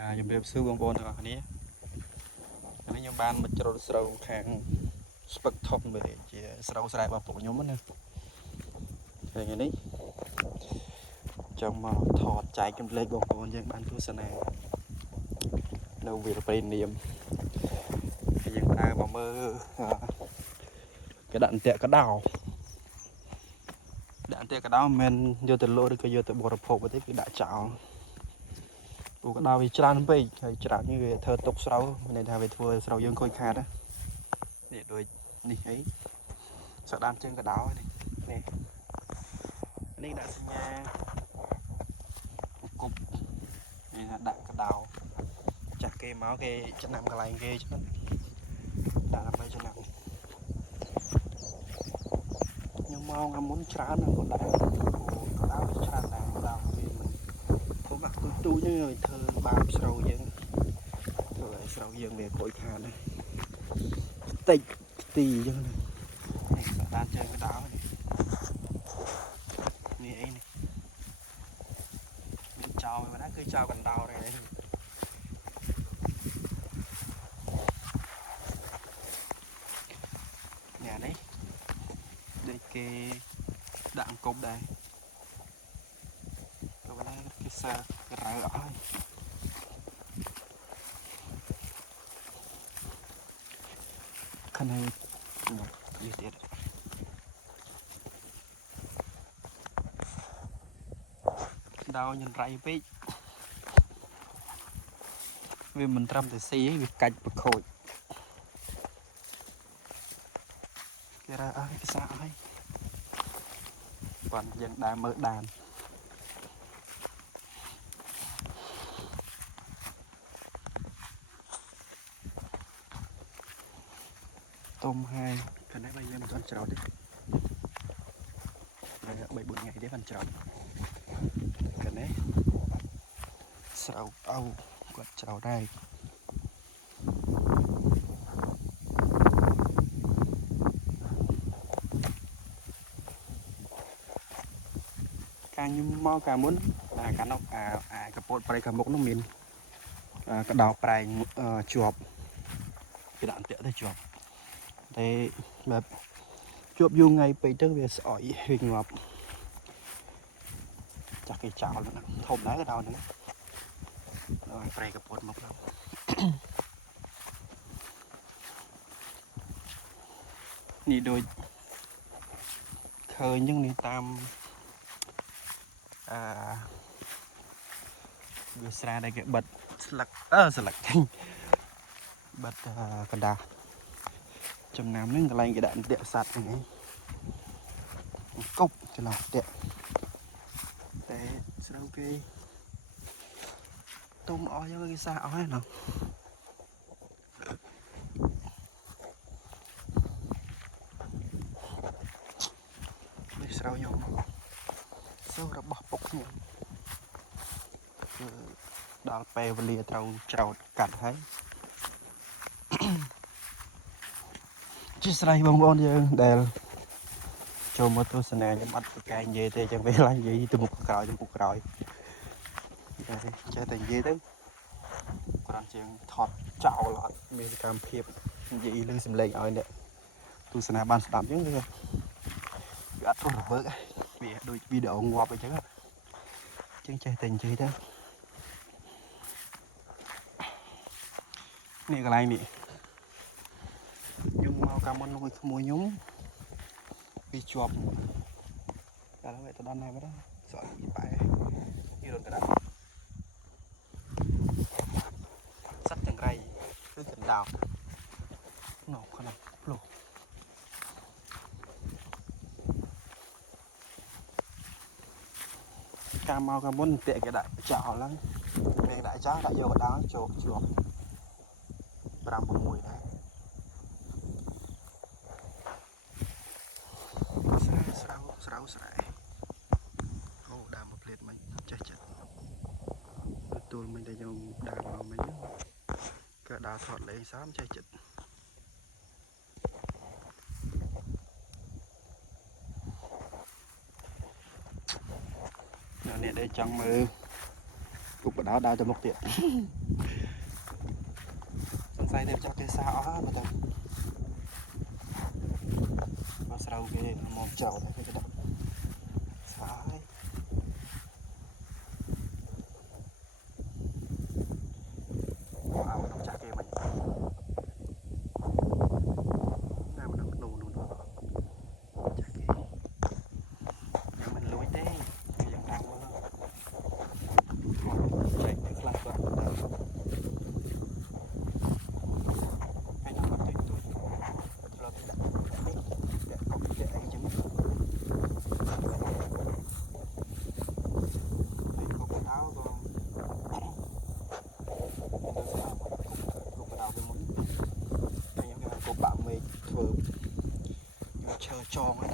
ជំរាបសួរបងប្អូនទាំងអស់គ្នានេះខ្ញុំបានមកច្រូតស្រូវខាងស្ពឹកធំវិញជាស្រូវស្រែរបស់ពួកខ្ញុំណាថ្ងៃនេះចង់មកថតចែកចម្លែកបងប្អូនយើងបានទស្សនានៅវាលព្រៃនាមហើយយើងដើរមកមើលគេដាក់អន្ទាក់កដោមិនមែនយកទៅលក់ឬក៏យកទៅបរិភោគទេគឺដាក់ចោលពូកដោវាច្រើនពេកហើយច្រើននេះវាធ្វើទុកស្រូវមានន័យថាវាធ្វើស្រូវយើងខូចខាតនេះដូចនេះអីសក្តានជើងកដោនេះដាក់សញ្ញាគប់នេះថាដាក់កដោចាស់គេមកគេចំណាំកន្លែងគេចឹងដាក់ដើម្បីចំណាំខ្ញុំមកខាងមុនច្រើនណាស់គាត់ដាក់កដោវាច្រើនណាស់កដោវាមិនពុំដាក់ទូចឹងឲ្យធ្វើបាបស្រូវយើងធ្វើឲ្យស្រូវយើងវាខូចខាតណាតិចទីចឹងណានេះសក្តានជើងកដោនេះអីនេះមានចោលមិនណាគឺចោលកណ្ដោទេនេះនេះដូចគេដាក់អង្គប់ដែរក៏ប៉ុន្តែគេសើរើអស់ខាងនេះទៀតដោញរៃពេកវាមិនត្រឹមតែស៊ីវាកាច់ប្រខូចគេរើអស់គេសាអស់គាត់យើងដើរមើលដានទុំហើយខាងនេះបើយើងមិនទាន់ច្រោតទេ3 4ថ្ងៃទេបានច្រោតខាងនេះស្រូវអោគាត់ច្រោតដែរខ្ញុំមកកាលមុនកាលនោះកពតប្រៃខាងមុខនោះមានកដោប្រែងជាប់គេដាក់អន្ទាក់ទៅជាប់តែបែបជាប់យូរថ្ងៃពេកទៅវាស្អុយវាងាប់ចាស់គេចោលហ្នឹងធំដែរកដោហ្នឹងដល់ប្រែកពតមកដល់នេះដូចឃើញចឹងនេះតាមវាស្រែដែលគេបិទស្លឹកស្លឹកបិទកណ្ដាស់ចំណាំហ្នឹងកន្លែងគេដាក់អន្ទាក់សัตว์ហ្នឹងគប់ចន្លោះអន្ទាក់តែស្រូវគេទុំអស់យ៉ាងគេសះអស់ហើយណោះនេះស្រូវខ្ញុំស្រូវរបស់ពុកខ្ញុំដល់ពេលវេលាត្រូវច្រោតកាត់ហើយជាស្រ័យបងប្អូនយើងដែលចូលមកទស្សនាខ្ញុំអត់ប្រកែកនិយាយទេចឹងពេលឡើងនិយាយទៅមុខក្រោយចេះតែនិយាយទៅគ្រាន់ជាងថតចោលអត់មានសកម្មភាពនិយាយលើសំឡេងឲ្យអ្នកទស្សនាបានស្ដាប់ចឹងវាអត់រស់រវើកវាដូចវីដេអូងាប់អញ្ចឹងចេះតែនិយាយទៅនេះកន្លែងនេះខ្ញុំមកកាលមុនមួយក្មួយខ្ញុំវាជាប់តែહવેទៅដល់ណាបាត់សក់បែយរត់ទៅដល់សត្វចង្រៃគឺកណ្ដោនោះខ្លាំងភ្លោះកាលមកកាលមុនពាក់គេដាក់ចោលហ្នឹងពេលដាក់ចោលដាក់យកកដោចូលជាប់5 6ដែរស្រូវស្រែអូដើមមកភ្លេតមិនចេះទួលមិញតែខ្ញុំដើរមកមិញក៏ដើរថតលេងសាមចេះចិត្តអ្នកដែលចង់មើល cục của nó đào cho một tiện sân say thêm cho cái sao á mà tao mà sao cái mòn chậu này cái đó sai wow nó chắc cái mình nào mà nó nù nù nù chắc cái nhưng mình lối té cái dạng đau quá chạy cái lạc vào cái nó còn tuyệt tuyệt rồi để có cái anh chứ mất đây có cái áo còn tôi sẽ làm cục cái đào với muốn cái những cái cục bạn mày vừa chờ tròn ấy